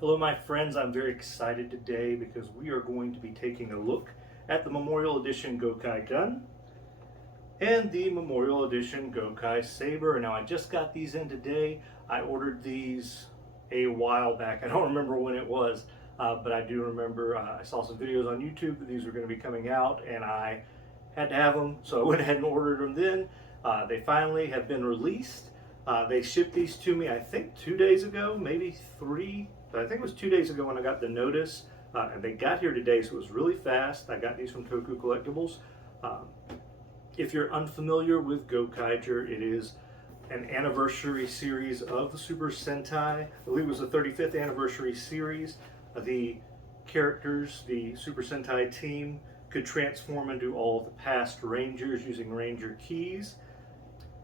Hello my friends, I'm very excited today because we are going to be taking a look at the Memorial Edition Gokai gun and the Memorial Edition Gokai Saber. Now I just got these in today. I ordered these a while back. I don't remember when it was, but I do remember I saw some videos on YouTube that these were going to be coming out and I had to have them, so I went ahead and ordered them then. They finally have been released. They shipped these to me, I think 2 days ago, maybe 3, but I think it was 2 days ago when I got the notice. And they got here today, so it was really fast. I got these from Toku Collectibles. Um, if you're unfamiliar with Gokaiger, it is an anniversary series of the Super Sentai. I believe it was the 35th anniversary series. The characters, the Super Sentai team, could transform into all of the past Rangers using Ranger keys.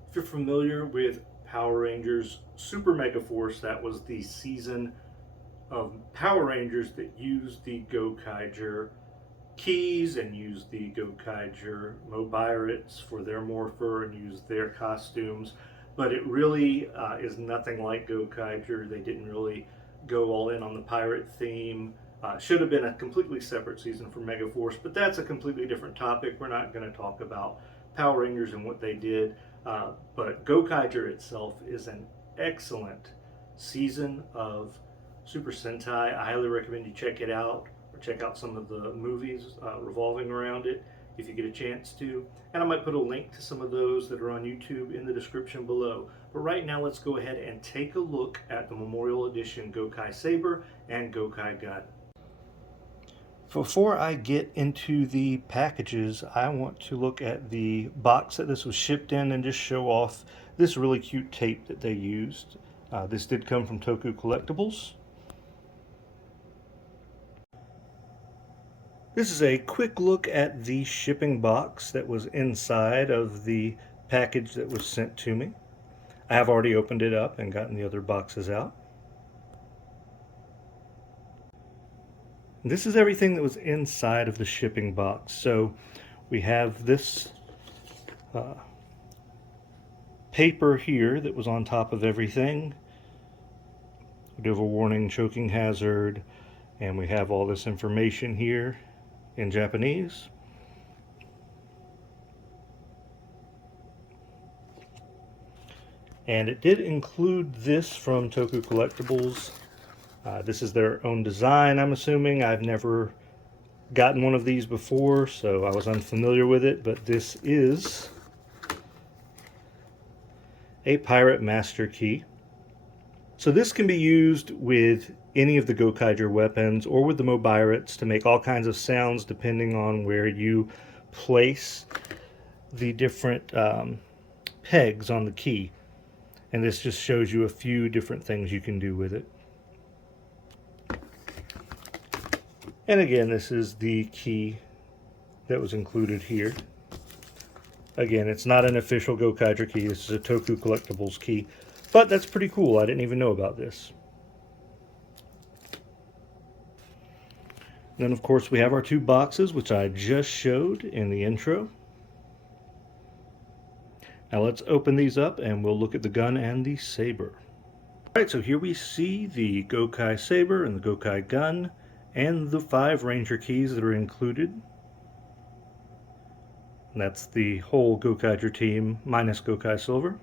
If you're familiar with Power Rangers Super Mega Force, that was the season of Power Rangers that used the Gokaiger keys and used the Gokaiger Mobiritz for their morpher and used their costumes. But it really is nothing like Gokaiger. They didn't really go all in on the pirate theme. Should have been a completely separate season for Megaforce, but that's a completely different topic. We're not going to talk about Power Rangers and what they did, but Gokaiger itself is an excellent season of Super Sentai. I highly recommend you check it out, or check out some of the movies revolving around it if you get a chance to. And I might put a link to some of those that are on YouTube in the description below. But right now, let's go ahead and take a look at the Memorial Edition Gokai Saber and Gokai Gun. Before I get into the packages, I want to look at the box that this was shipped in and just show off this really cute tape that they used. This did come from Toku Collectibles. This is a quick look at the shipping box that was inside of the package that was sent to me. I have already opened it up and gotten the other boxes out. This is everything that was inside of the shipping box. So we have this paper here that was on top of everything. We do have a warning, choking hazard, and we have all this information here in Japanese. And it did include this from Toku Collectibles. This is their own design, I'm assuming. I've never gotten one of these before, so I was unfamiliar with it, but this is a Pirate Master Key. So this can be used with any of the Gokaiger weapons or with the Mobiritz to make all kinds of sounds depending on where you place the different pegs on the key. And this just shows you a few different things you can do with it. And again, this is the key that was included here. Again, it's not an official Gokaiger key. This is a Toku Collectibles key. But that's pretty cool. I didn't even know about this. Then, of course, we have our two boxes, which I just showed in the intro. Now let's open these up and we'll look at the gun and the saber. Alright, so here we see the Gokai Saber and the Gokai Gun and the 5 Ranger keys that are included. And that's the whole Gokaiger team minus Gokai Silver.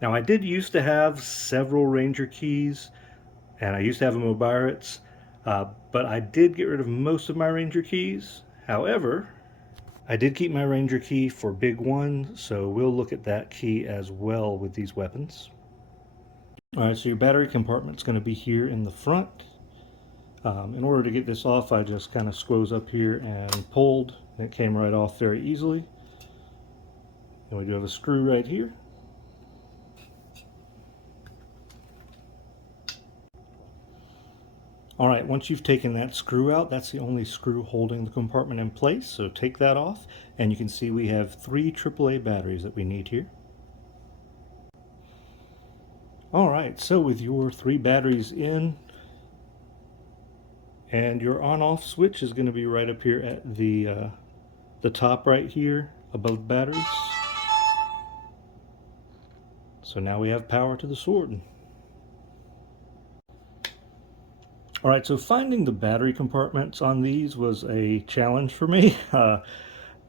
Now I did used to have several Ranger keys, and I used to have a Mobiritz, but I did get rid of most of my Ranger keys. However, I did keep my Ranger key for Big One, so we'll look at that key as well with these weapons. Alright, so your battery compartment's going to be here in the front. In order to get this off, I just kind of squoze up here and pulled, and it came right off very easily. And we do have a screw right here. Alright, once you've taken that screw out, that's the only screw holding the compartment in place, so take that off, and you can see we have 3 AAA batteries that we need here. Alright, so with your 3 batteries in, and your on-off switch is going to be right up here at the top right here above batteries. So now we have power to the sword. All right, so finding the battery compartments on these was a challenge for me.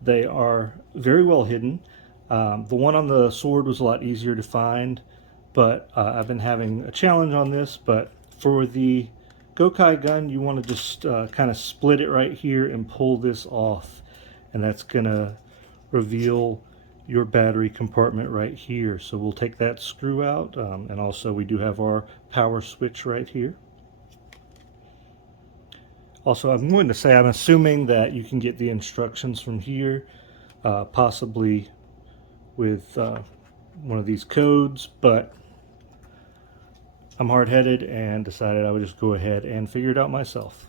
They are very well hidden. The one on the sword was a lot easier to find, but I've been having a challenge on this. But for the Gokai gun, you want to just kind of split it right here and pull this off, and that's gonna reveal your battery compartment right here. So we'll take that screw out, and also we do have our power switch right here. Also, I'm going to say I'm assuming that you can get the instructions from here, possibly with one of these codes, but I'm hard-headed and decided I would just go ahead and figure it out myself.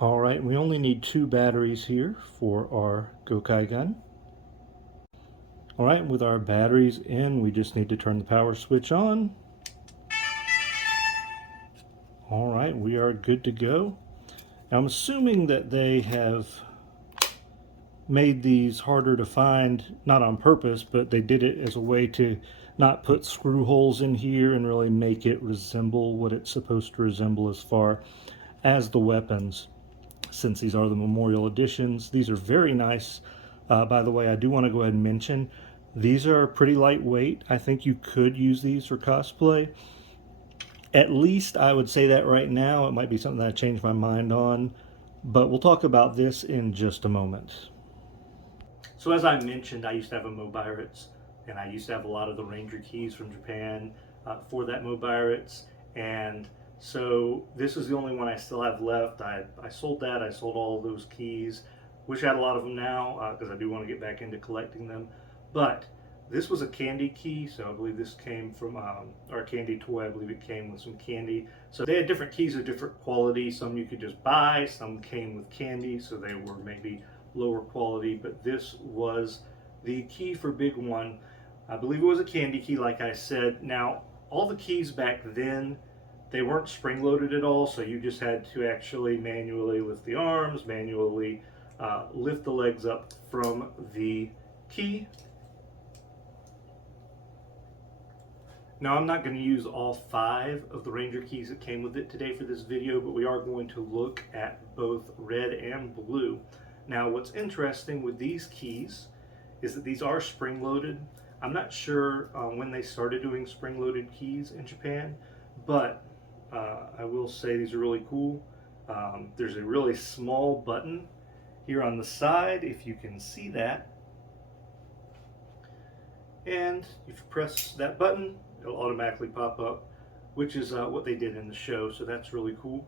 All right, we only need 2 batteries here for our Gokai gun. All right, with our batteries in, we just need to turn the power switch on. All right, we are good to go. Now I'm assuming that they have made these harder to find, not on purpose, but they did it as a way to not put screw holes in here and really make it resemble what it's supposed to resemble as far as the weapons, since these are the memorial editions. These are very nice. By the way, I do want to go ahead and mention, these are pretty lightweight. I think you could use these for cosplay. At least I would say that right now. It might be something that I changed my mind on, but we'll talk about this in just a moment. So as I mentioned, I used to have a Mobiritz, and I used to have a lot of the Ranger keys from Japan for that Mobiritz, and so this is the only one I still have left. I sold that. I sold all of those keys. Wish I had a lot of them now because I do want to get back into collecting them. But this was a candy key, so I believe this came from our candy toy. I believe it came with some candy. So they had different keys of different quality. Some you could just buy, some came with candy, so they were maybe lower quality, but this was the key for Big One. I believe it was a candy key, like I said. Now, all the keys back then, they weren't spring-loaded at all, so you just had to actually manually lift the arms, manually lift the legs up from the key. Now, I'm not going to use all 5 of the Ranger keys that came with it today for this video, but we are going to look at both red and blue. Now, what's interesting with these keys is that these are spring-loaded. I'm not sure when they started doing spring-loaded keys in Japan, but I will say these are really cool. There's a really small button here on the side, if you can see that. And if you press that button, it'll automatically pop up, which is what they did in the show, so that's really cool.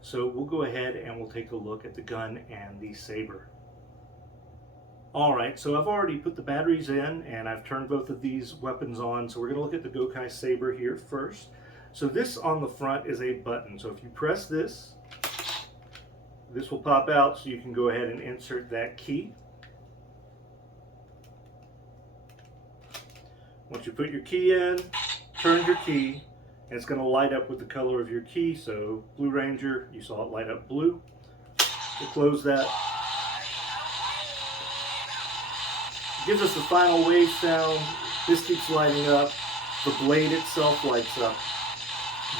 So we'll go ahead and we'll take a look at the gun and the saber. Alright, so I've already put the batteries in and I've turned both of these weapons on, so we're going to look at the Gokai Saber here first. So this on the front is a button, so if you press this, this will pop out so you can go ahead and insert that key. Once you put your key in, turn your key, and it's going to light up with the color of your key. So Blue Ranger, you saw it light up blue. We'll close that. It gives us the final wave sound. This keeps lighting up. The blade itself lights up.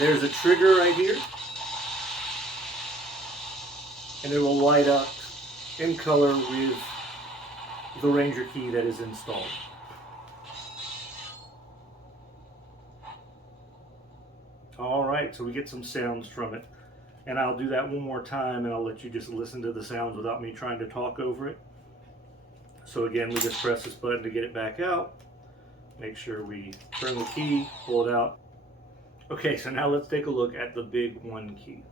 There's a trigger right here, and it will light up in color with the Ranger key that is installed. Alright, so we get some sounds from it. And I'll do that one more time and I'll let you just listen to the sounds without me trying to talk over it. So again, we just press this button to get it back out. Make sure we turn the key, pull it out. Okay, so now let's take a look at the Big One key.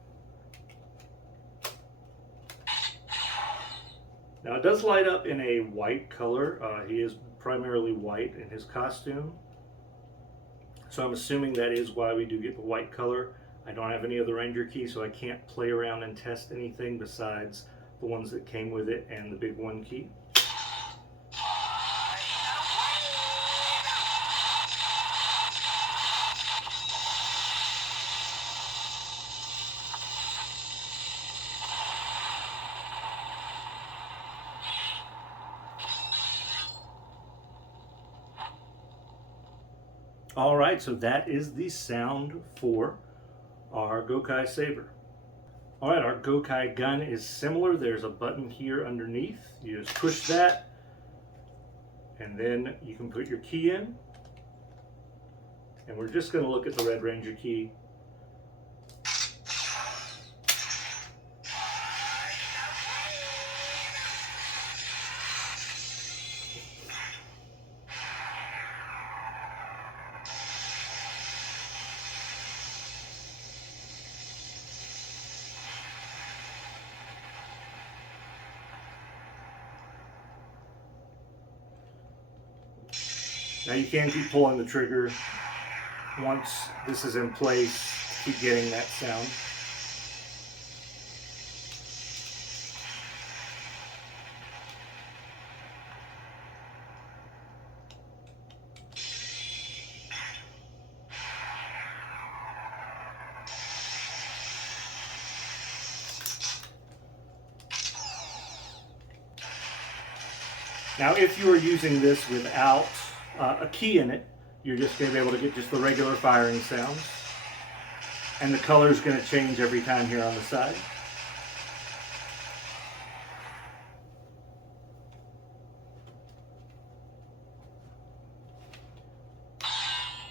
Now it does light up in a white color. He is primarily white in his costume. So I'm assuming that is why we do get the white color. I don't have any other Ranger key, so I can't play around and test anything besides the ones that came with it and the Big One key. All right, so that is the sound for our Gokai Saber. All right, our Gokai gun is similar. There's a button here underneath. You just push that, and then you can put your key in. And we're just going to look at the Red Ranger key. Now you can keep pulling the trigger once this is in place, keep getting that sound. Now if you are using this without a key in it, you're just going to be able to get just the regular firing sounds. And the color is going to change every time here on the side.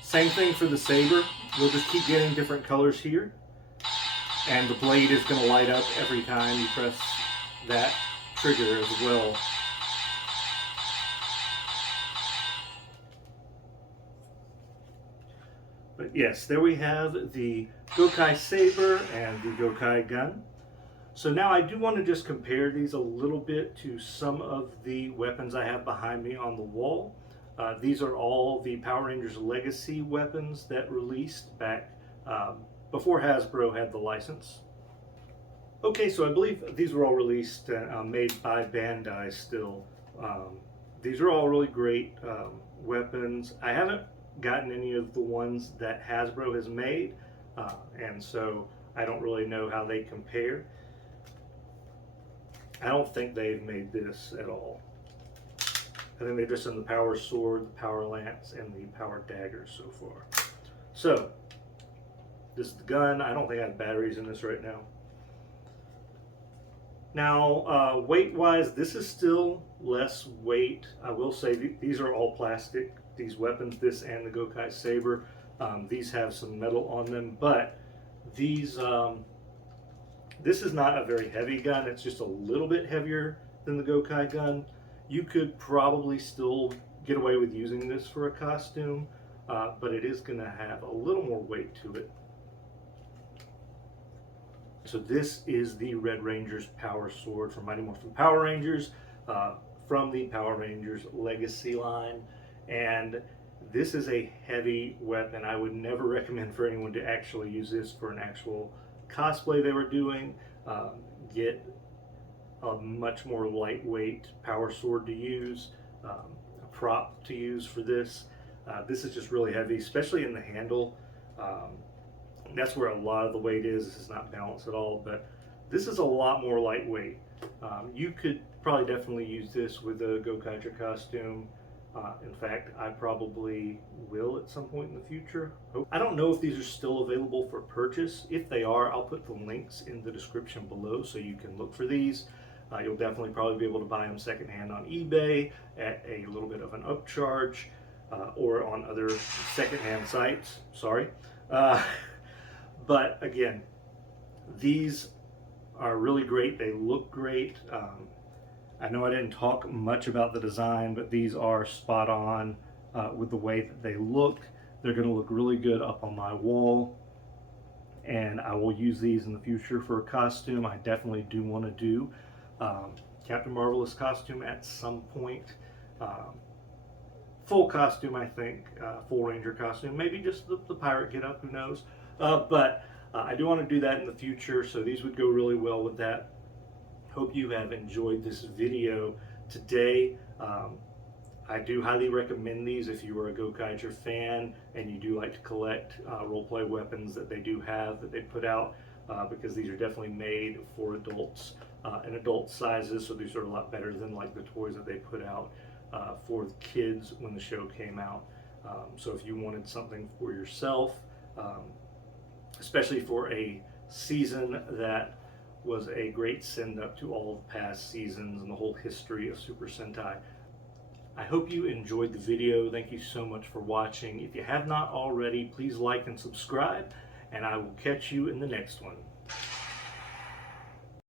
Same thing for the saber. We'll just keep getting different colors here. And the blade is going to light up every time you press that trigger as well. But yes, there we have the Gokai Saber and the Gokai gun. So now I do want to just compare these a little bit to some of the weapons I have behind me on the wall. These are all the Power Rangers Legacy weapons that released back before Hasbro had the license. Okay, so I believe these were all released made by Bandai still. These are all really great weapons. I haven't gotten any of the ones that Hasbro has made, and so I don't really know how they compare. I don't think they've made this at all. I think they've just done the Power Sword, the Power Lance, and the Power Dagger so far. So, this is the gun. I don't think I have batteries in this right now. Now, weight-wise, this is still less weight. I will say these are all plastic. These weapons, this and the Gokai Saber, these have some metal on them, but these, this is not a very heavy gun. It's just a little bit heavier than the Gokai gun. You could probably still get away with using this for a costume, but it is going to have a little more weight to it. So this is the Red Ranger's Power Sword from Mighty Morphin Power Rangers, from the Power Rangers Legacy line. And this is a heavy weapon. I would never recommend for anyone to actually use this for an actual cosplay they were doing. Get a much more lightweight power sword to use, a prop to use for this. This is just really heavy, especially in the handle. That's where a lot of the weight is. This is not balanced at all, but this is a lot more lightweight. You could probably definitely use this with a Gokaiger costume. In fact, I probably will at some point in the future. I don't know if these are still available for purchase. If they are, I'll put the links in the description below so you can look for these. You'll definitely probably be able to buy them secondhand on eBay at a little bit of an upcharge, or on other secondhand sites. Sorry. But again, these are really great. They look great. I know I didn't talk much about the design, but these are spot on with the way that they look. They're going to look really good up on my wall, and I will use these in the future for a costume. I definitely do want to do Captain Marvelous costume at some point. Full costume, I think, full Ranger costume, maybe just the pirate get up, who knows. But I do want to do that in the future, so these would go really well with that. Hope you have enjoyed this video today. I do highly recommend these if you are a Gokaiger fan and you do like to collect roleplay weapons that they do have, that they put out, because these are definitely made for adults and adult sizes, so these are a lot better than like the toys that they put out for the kids when the show came out. So if you wanted something for yourself, especially for a season that was a great send up to all of the past seasons and the whole history of Super Sentai, I hope you enjoyed the video. Thank you so much for watching. If you have not already, please like and subscribe, and I will catch you in the next one.